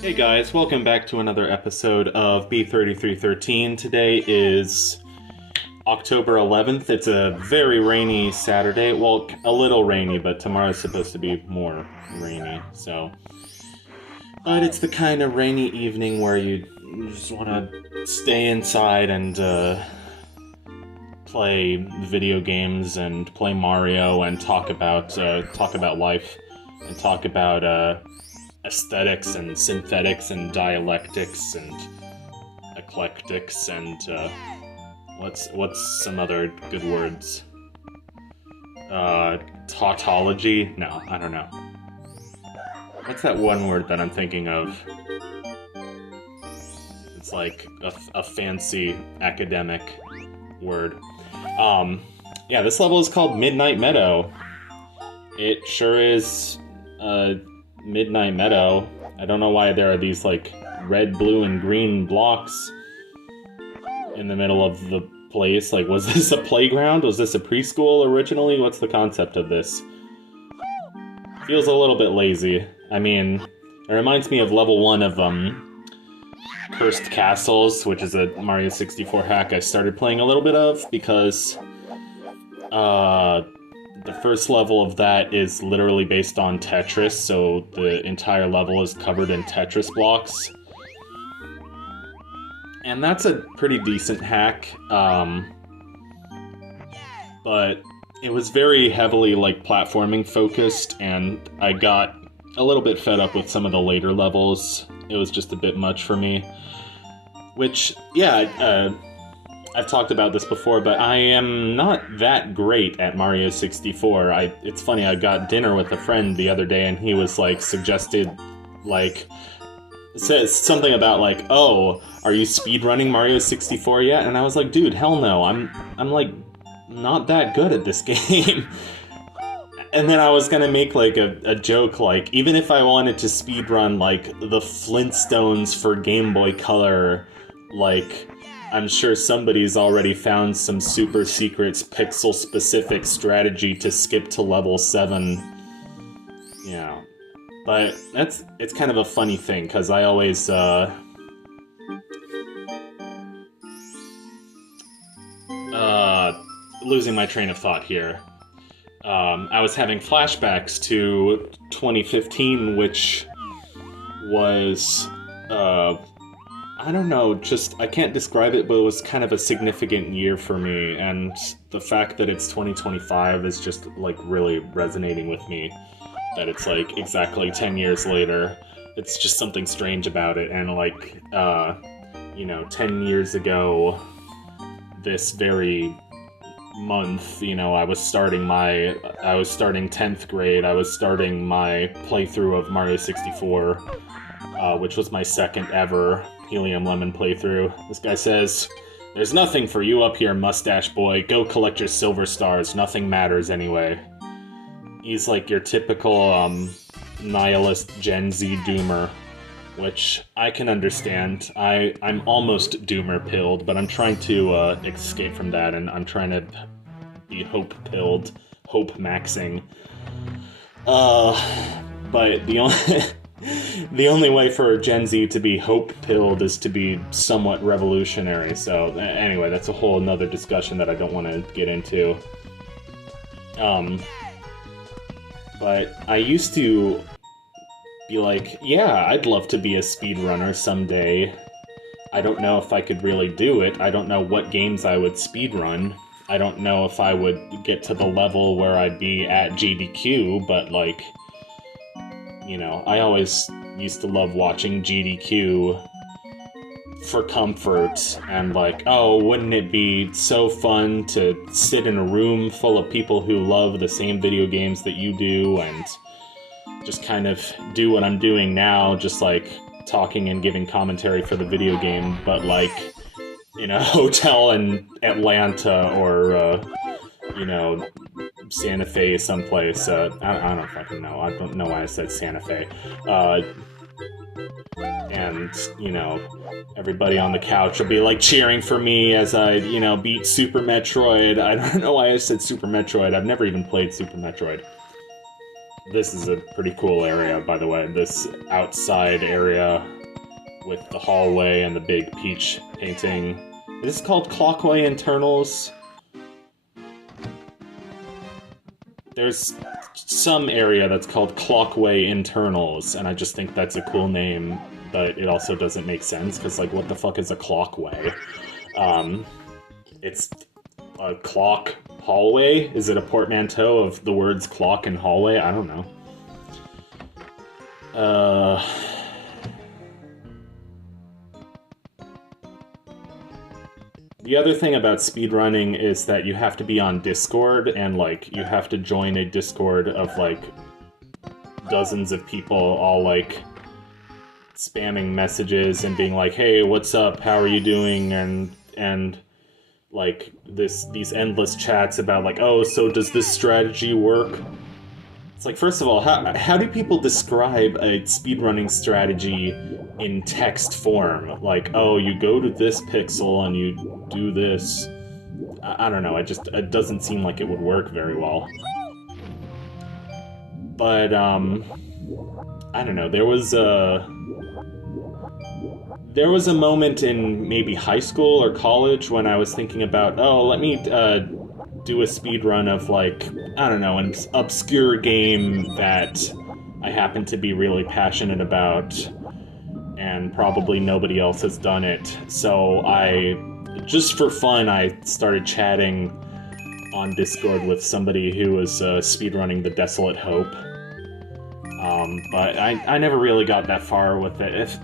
Hey guys, welcome back to another episode of B3313. Today is October 11th. It's a very rainy Saturday. Well, a little rainy, but tomorrow's supposed to be more rainy, so. But it's the kind of rainy evening where you just want to stay inside and play video games and play Mario and talk about life and talk about aesthetics and synthetics and dialectics and eclectics and what's some other good words? Tautology? No, I don't know. What's that one word that I'm thinking of? It's like a fancy academic word. Yeah, this level is called Midnight Meadow. It sure is Midnight Meadow. I don't know why there are these like red, blue, and green blocks in the middle of the place. Like, was this a playground? Was this a preschool originally? What's the concept of this? Feels a little bit lazy. I mean, it reminds me of level 1 of Cursed Castles, which is a Mario 64 hack I started playing a little bit of because the first level of that is literally based on Tetris, so the entire level is covered in Tetris blocks. And that's a pretty decent hack, but it was very heavily like platforming focused, and I got a little bit fed up with some of the later levels. It was just a bit much for me. Which, yeah, I've talked about this before, but I am not that great at Mario 64. It's funny, I got dinner with a friend the other day, and he was like, suggested, like, says something about like, oh, are you speedrunning Mario 64 yet? And I was like, dude, hell no, I'm like, not that good at this game. And then I was gonna make like a joke, like, even if I wanted to speedrun like the Flintstones for Game Boy Color, like, I'm sure somebody's already found some super secret pixel-specific strategy to skip to level 7. Yeah. But it's kind of a funny thing, because I always, losing my train of thought here. I was having flashbacks to 2015, which was, I don't know, just, I can't describe it, but it was kind of a significant year for me, and the fact that it's 2025 is just, like, really resonating with me. That it's, like, exactly 10 years later. It's just something strange about it, and, like, 10 years ago, this very month, I was starting 10th grade, I was starting my playthrough of Mario 64, which was my second ever Helium Lemon playthrough. This guy says, "There's nothing for you up here, mustache boy. Go collect your silver stars. Nothing matters anyway." He's like your typical, nihilist Gen Z doomer, which I can understand. I'm almost doomer-pilled, but I'm trying to, escape from that, and I'm trying to be hope-pilled, hope-maxing. But the only... the only way for Gen Z to be hope-pilled is to be somewhat revolutionary, so anyway, that's a whole nother discussion that I don't want to get into. But I used to be like, yeah, I'd love to be a speedrunner someday. I don't know if I could really do it. I don't know what games I would speedrun. I don't know if I would get to the level where I'd be at GDQ, but like, I always used to love watching GDQ for comfort, and like, oh, wouldn't it be so fun to sit in a room full of people who love the same video games that you do, and just kind of do what I'm doing now, just like talking and giving commentary for the video game, but like in a hotel in Atlanta or, Santa Fe someplace. I don't fucking know. I don't know why I said Santa Fe. And, everybody on the couch will be like cheering for me as I, beat Super Metroid. I don't know why I said Super Metroid. I've never even played Super Metroid. This is a pretty cool area, by the way. This outside area with the hallway and the big peach painting. This is called Clockway Internals. There's some area that's called Clockway Internals, and I just think that's a cool name, but it also doesn't make sense, because, like, what the fuck is a clockway? It's a clock hallway? Is it a portmanteau of the words clock and hallway? I don't know. The other thing about speedrunning is that you have to be on Discord, and, like, you have to join a Discord of, like, dozens of people all, like, spamming messages and being like, hey, what's up, how are you doing, and like, these endless chats about, like, oh, so does this strategy work? It's like, first of all, how do people describe a speedrunning strategy in text form? Like, oh, you go to this pixel and you do this. I don't know, it doesn't seem like it would work very well. But, I don't know, there was a moment in maybe high school or college when I was thinking about, oh, let me do a speedrun of, like, I don't know, an obscure game that I happen to be really passionate about, and probably nobody else has done it. So just for fun, I started chatting on Discord with somebody who was speedrunning The Desolate Hope. But I never really got that far with it.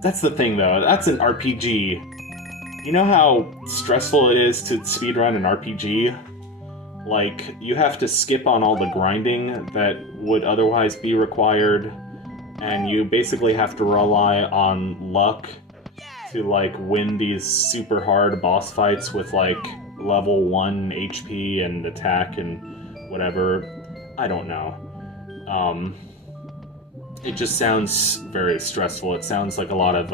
That's the thing, though. That's an RPG. You know how stressful it is to speedrun an RPG? Like, you have to skip on all the grinding that would otherwise be required, and you basically have to rely on luck to, like, win these super hard boss fights with, like, level 1 HP and attack and whatever. I don't know. It just sounds very stressful. It sounds like a lot of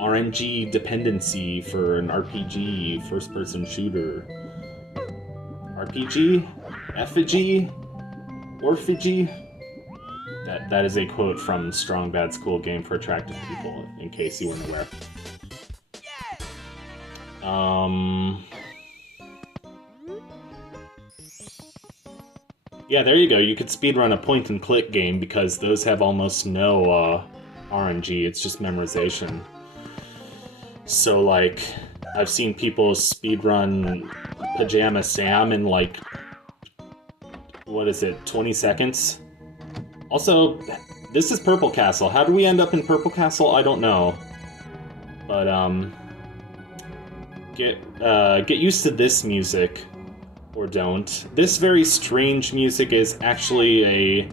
RNG dependency for an RPG, first-person shooter. RPG? Effigy? Orphagy? That is a quote from Strong Bad School Game for Attractive People, in case you weren't aware. Yeah, there you go. You could speedrun a point-and-click game because those have almost no RNG. It's just memorization. So, like, I've seen people speedrun Pajama Sam in, like, what is it, 20 seconds? Also, this is Purple Castle. How do we end up in Purple Castle? I don't know. But, get used to this music. Or don't. This very strange music is actually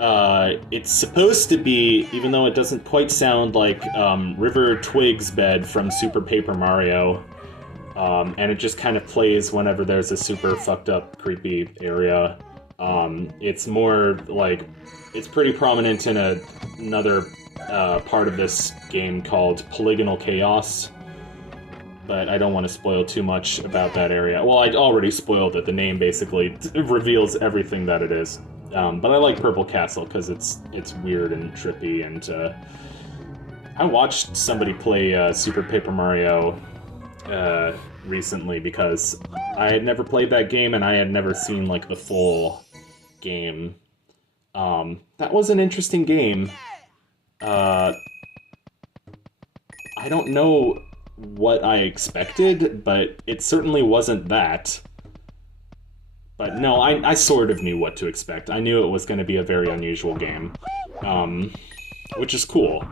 it's supposed to be, even though it doesn't quite sound like, River Twig's Bed from Super Paper Mario, and it just kind of plays whenever there's a super fucked up, creepy area. It's more, like, it's pretty prominent in another, part of this game called Polygonal Chaos. But I don't want to spoil too much about that area. Well, I already spoiled it. The name basically reveals everything that it is. But I like Purple Castle because it's weird and trippy, and I watched somebody play Super Paper Mario recently because I had never played that game and I had never seen, like, the full game. That was an interesting game. I don't know what I expected, but it certainly wasn't that. But no, I sort of knew what to expect. I knew it was going to be a very unusual game, which is cool.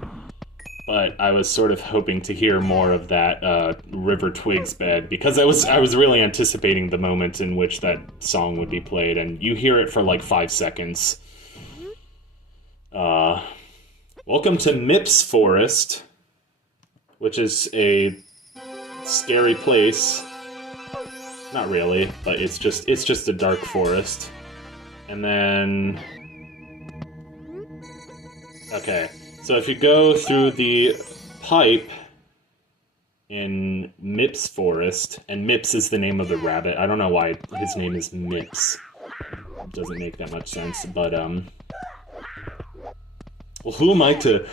But I was sort of hoping to hear more of that River Twig's Bed, because I was really anticipating the moment in which that song would be played, and you hear it for like 5 seconds. Welcome to Mips Forest, which is a scary place. Not really, but it's just a dark forest. And then... okay, so if you go through the pipe in Mips Forest, and Mips is the name of the rabbit. I don't know why his name is Mips. doesn't make that much sense, but, well, who am I to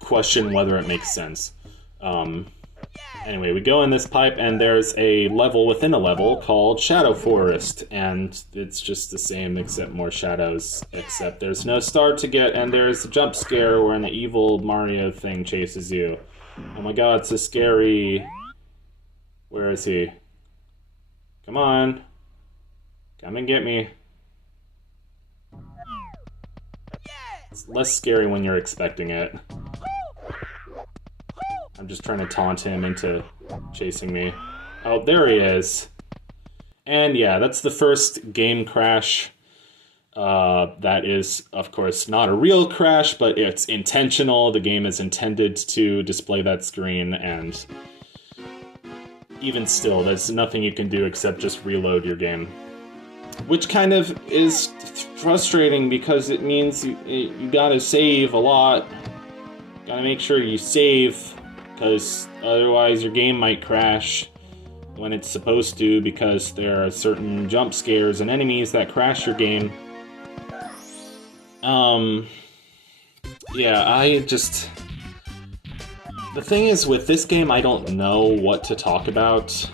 question whether it makes sense? Anyway, we go in this pipe, and there's a level within a level called Shadow Forest, and it's just the same except more shadows, except there's no star to get, and there's a jump scare where an evil Mario thing chases you. Oh my god, it's so scary. Where is he? Come on. Come and get me. It's less scary when you're expecting it. I'm just trying to taunt him into chasing me. Oh, there he is. And yeah, that's the first game crash. That is, of course, not a real crash, but it's intentional. The game is intended to display that screen, and even still, there's nothing you can do except just reload your game. Which kind of is frustrating because it means you gotta save a lot. Gotta make sure you save, because otherwise your game might crash when it's supposed to, because there are certain jump scares and enemies that crash your game. Yeah, the thing is, with this game, I don't know what to talk about,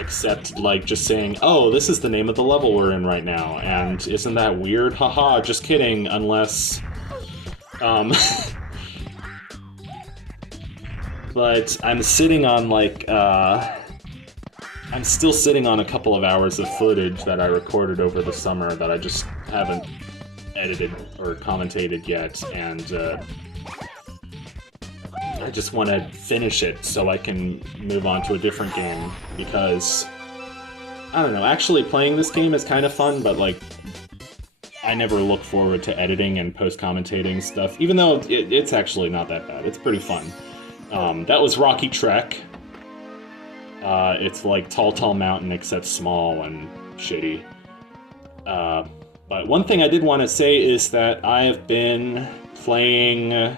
except, like, just saying, oh, this is the name of the level we're in right now, and isn't that weird? Haha, just kidding, unless, but I'm sitting on, like, I'm still sitting on a couple of hours of footage that I recorded over the summer that I just haven't edited or commentated yet, and, I just want to finish it so I can move on to a different game, because, I don't know, actually playing this game is kind of fun, but, like, I never look forward to editing and post-commentating stuff, even though it's actually not that bad. It's pretty fun. That was Rocky Trek. It's like Tall Mountain, except small and shitty. But one thing I did want to say is that I have been playing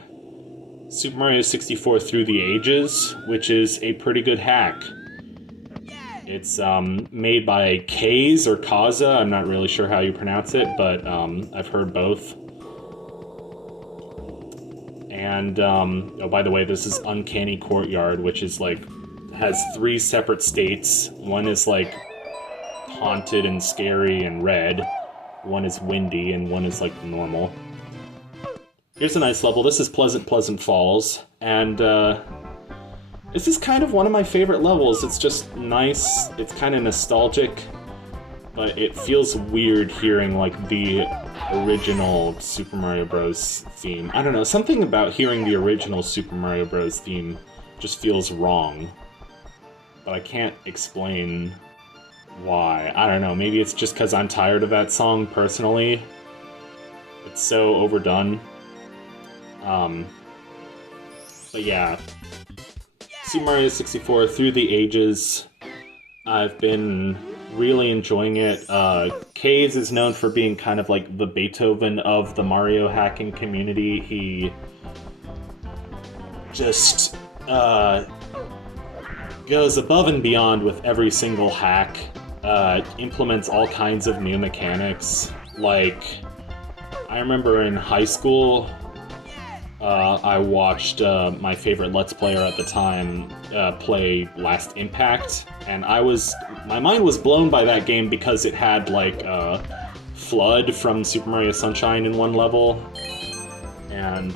Super Mario 64 Through the Ages, which is a pretty good hack. It's made by Kaze or Kaza, I'm not really sure how you pronounce it, but I've heard both. And, oh, by the way, this is Uncanny Courtyard, which is like, has 3 separate states. One is like haunted and scary and red, one is windy, and one is like normal. Here's a nice level. This is Pleasant Falls, and this is kind of one of my favorite levels. It's just nice, it's kind of nostalgic, but it feels weird hearing, like, the original Super Mario Bros. Theme. I don't know, something about hearing the original Super Mario Bros. Theme just feels wrong, but I can't explain why. I don't know, maybe it's just because I'm tired of that song, personally. It's so overdone. But yeah, Super Mario 64 Through the Ages, I've been really enjoying it. Kaze is known for being kind of like the Beethoven of the Mario hacking community. He just, goes above and beyond with every single hack, implements all kinds of new mechanics. Like, I remember in high school, I watched my favorite Let's Player at the time play Last Impact, and my mind was blown by that game because it had, like, Flood from Super Mario Sunshine in one level, and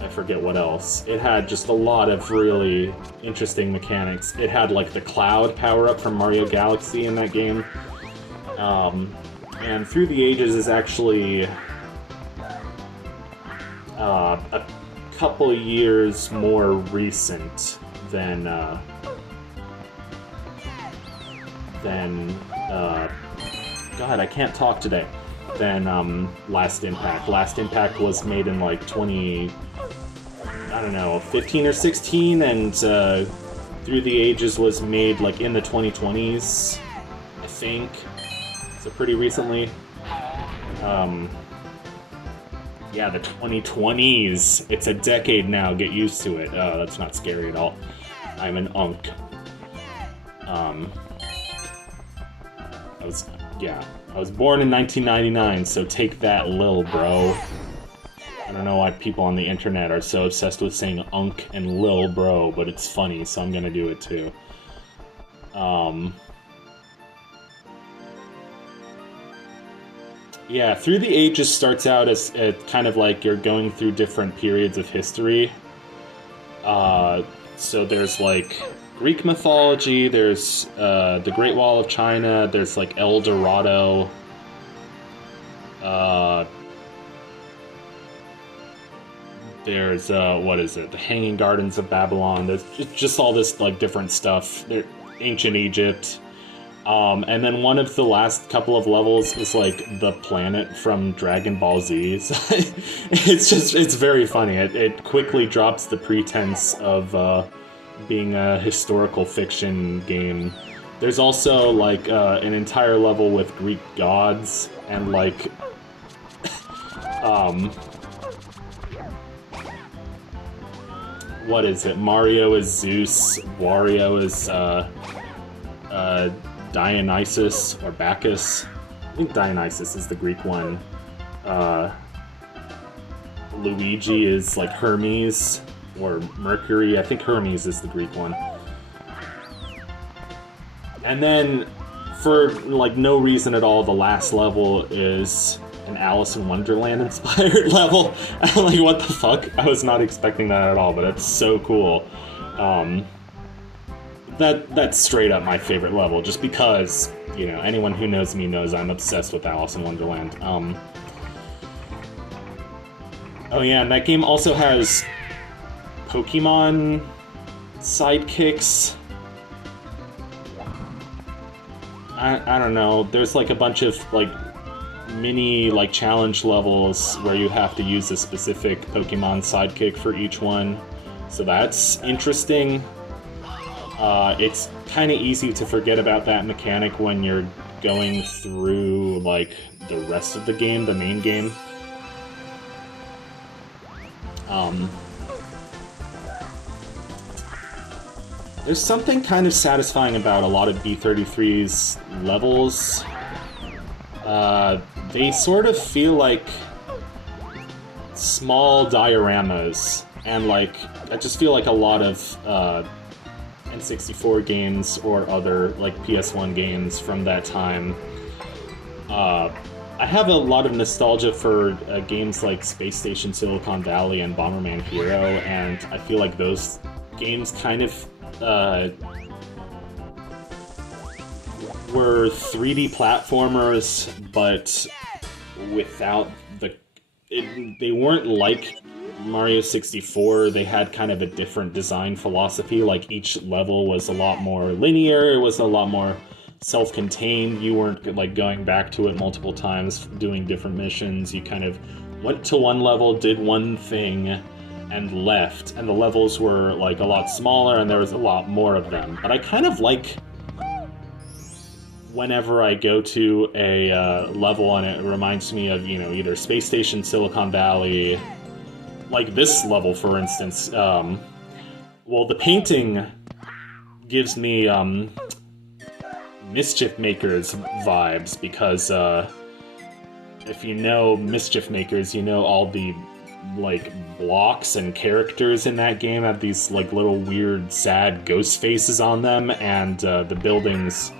I forget what else. It had just a lot of really interesting mechanics. It had, like, the Cloud power-up from Mario Galaxy in that game, and Through the Ages is actually a couple years more recent than God, I can't talk today, than Last Impact. Last Impact was made in like 15 or 16, and Through the Ages was made like in the 2020s, I think. So pretty recently. Yeah, the 2020s. It's a decade now, get used to it. That's not scary at all. I'm an unk. I was born in 1999, so take that, lil bro. I don't know why people on the internet are so obsessed with saying unk and lil bro, but it's funny, so I'm gonna do it too. Yeah, Through the Ages starts out as kind of like you're going through different periods of history. So there's like Greek mythology, there's the Great Wall of China, there's like El Dorado. There's what is it? The Hanging Gardens of Babylon. There's just all this like different stuff. Ancient Egypt. And then one of the last couple of levels is like the planet from Dragon Ball Z. It's very funny. It quickly drops the pretense of being a historical fiction game. There's also like an entire level with Greek gods and like what is it? Mario is Zeus, Wario is Dionysus or Bacchus. I think Dionysus is the Greek one. Luigi is like Hermes or Mercury. I think Hermes is the Greek one. And then, for like no reason at all, the last level is an Alice in Wonderland inspired level. I'm like, what the fuck? I was not expecting that at all, but it's so cool. That's straight up my favorite level, just because, you know, anyone who knows me knows I'm obsessed with Alice in Wonderland. Oh yeah, and that game also has Pokemon sidekicks. I don't know, there's like a bunch of like mini like challenge levels where you have to use a specific Pokemon sidekick for each one. So that's interesting. It's kind of easy to forget about that mechanic when you're going through like the rest of the game, the main game. There's something kind of satisfying about a lot of B33's levels. They sort of feel like small dioramas, and like I just feel like a lot of N64 games or other like PS1 games from that time. I have a lot of nostalgia for games like Space Station Silicon Valley and Bomberman Hero, and I feel like those games kind of were 3D platformers, but without they weren't like Mario 64. They had kind of a different design philosophy. Like each level was a lot more linear, it was a lot more self-contained. You weren't like going back to it multiple times, doing different missions. You kind of went to one level, did one thing, and left. And the levels were like a lot smaller, and there was a lot more of them. But I kind of like whenever I go to a level and it reminds me of, you know, either Space Station Silicon Valley, like this level, for instance. Well, the painting gives me Mischief Makers vibes, because if you know Mischief Makers, you know all the like blocks and characters in that game have these like little weird sad ghost faces on them, and the buildings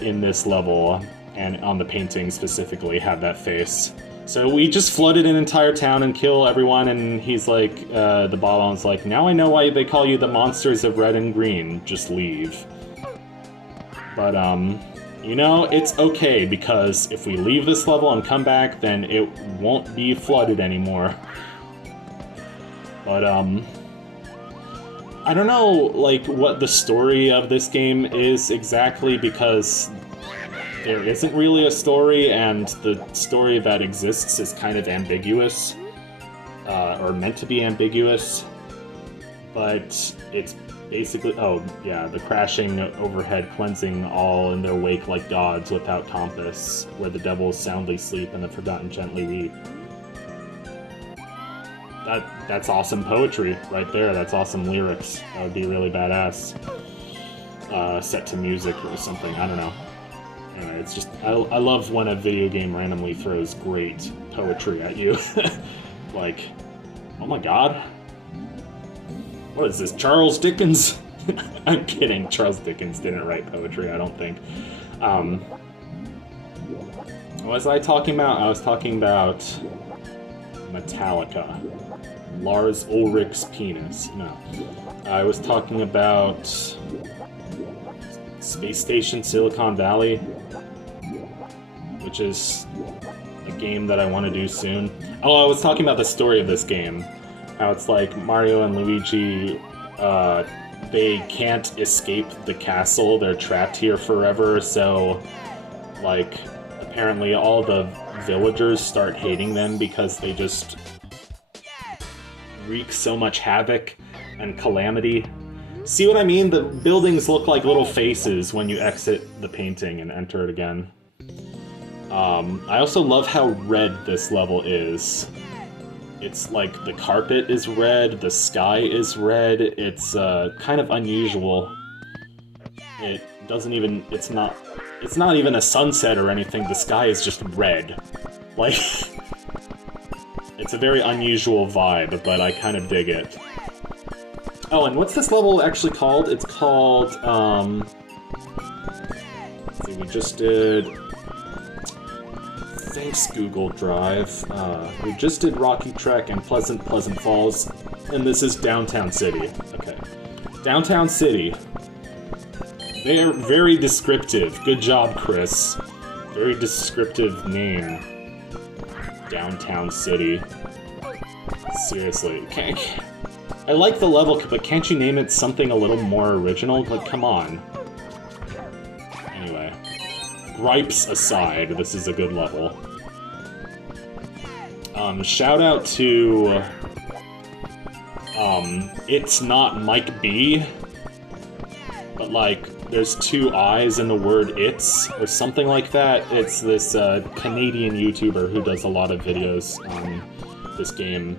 in this level and on the painting specifically have that face. So we just flooded an entire town and kill everyone, and he's like, the Bob-omb's like, now I know why they call you the monsters of red and green, just leave. But, you know, it's okay, because if we leave this level and come back, then it won't be flooded anymore. But, I don't know, like, what the story of this game is exactly, because there isn't really a story, and the story that exists is kind of ambiguous, or meant to be ambiguous, but it's basically, oh yeah, the crashing overhead, cleansing all in their wake like gods without compass, where the devils soundly sleep and the forgotten gently weep. That's awesome poetry right there. That's awesome lyrics. That would be really badass. Set to music or something, I don't know. Anyway, It's just, I love when a video game randomly throws great poetry at you. Like, oh my god. What is this, Charles Dickens? I'm kidding, Charles Dickens didn't write poetry, I don't think. What was I talking about? I was talking about Metallica. Lars Ulrich's penis. No. I was talking about Space Station Silicon Valley, which is a game that I want to do soon. Oh, I was talking about the story of this game. How it's like Mario and Luigi, they can't escape the castle. They're trapped here forever, so, like, apparently all the villagers start hating them because they just wreak so much havoc and calamity. See what I mean? The buildings look like little faces when you exit the painting and enter it again. I also love how red this level is. It's like the carpet is red, the sky is red, it's kind of unusual. It doesn't even, it's not even a sunset or anything, the sky is just red. Like, it's a very unusual vibe, but I kind of dig it. Oh, and what's this level actually called? It's called, let's see, we just did... Thanks, Google Drive. We just did Rocky Trek and Pleasant Falls, and this is Downtown City. Okay. Downtown City. They are very descriptive. Good job, Chris. Very descriptive name. Downtown City. Seriously. I like the level, but can't you name it something a little more original? Like, come on. Anyway. Gripes aside, this is a good level. Shout out to... It's Not Mike B. But, like, there's two I's in the word it's, or something like that. It's this Canadian YouTuber who does a lot of videos on this game.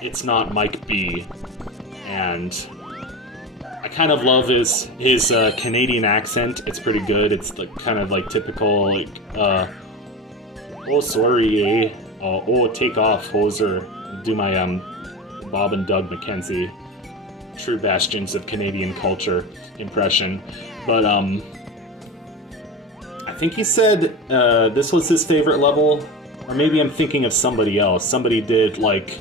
It's Not Mike B. And I kind of love his Canadian accent. It's pretty good. It's the kind of like typical, like, oh, sorry, eh? Oh, take off, hoser. Do my, Bob and Doug McKenzie, true bastions of Canadian culture impression. But, I think he said, this was his favorite level, or maybe I'm thinking of somebody else. Somebody did, like,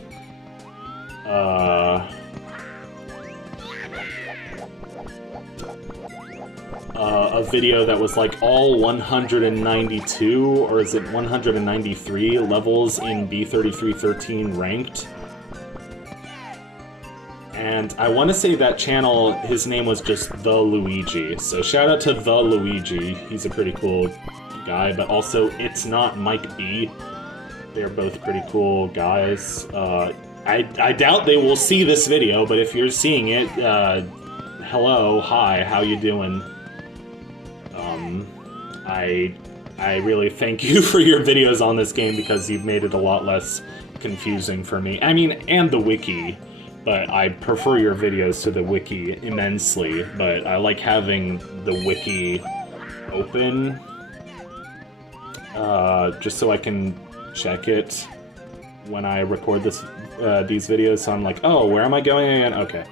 a video that was like all 192, or is it 193 levels in B3313 ranked. And I want to say that channel, his name was just The Luigi. So shout out to The Luigi. He's a pretty cool guy, but also It's Not Mike B. They're both pretty cool guys. I doubt they will see this video, but if you're seeing it, hello, hi, how you doing? I really thank you for your videos on this game because you've made it a lot less confusing for me. I mean, and the wiki, but I prefer your videos to the wiki immensely, but I like having the wiki open, just so I can check it when I record these videos, so I'm like, oh, where am I going again? Okay.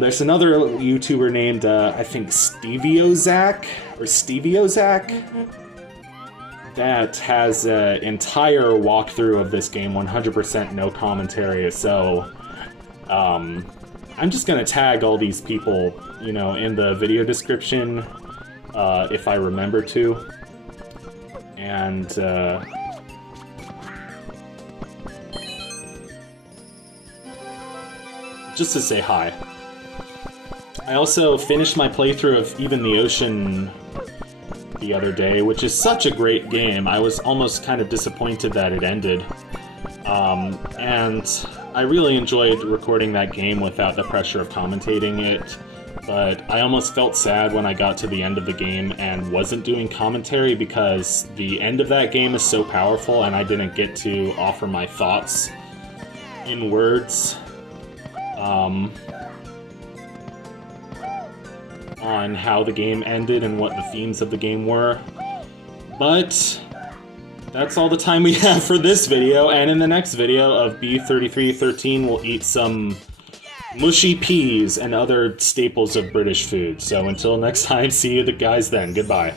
There's another YouTuber named, I think Steviozak, that has an entire walkthrough of this game, 100% no commentary, so, I'm just gonna tag all these people, you know, in the video description, if I remember to, and, just to say hi. I also finished my playthrough of Even the Ocean the other day, which is such a great game. I was almost kind of disappointed that it ended. And I really enjoyed recording that game without the pressure of commentating it, but I almost felt sad when I got to the end of the game and wasn't doing commentary because the end of that game is so powerful and I didn't get to offer my thoughts in words. on how the game ended and what the themes of the game were. But that's all the time we have for this video, and in the next video of B3313, we'll eat some mushy peas and other staples of British food. So until next time, see you guys then. Goodbye.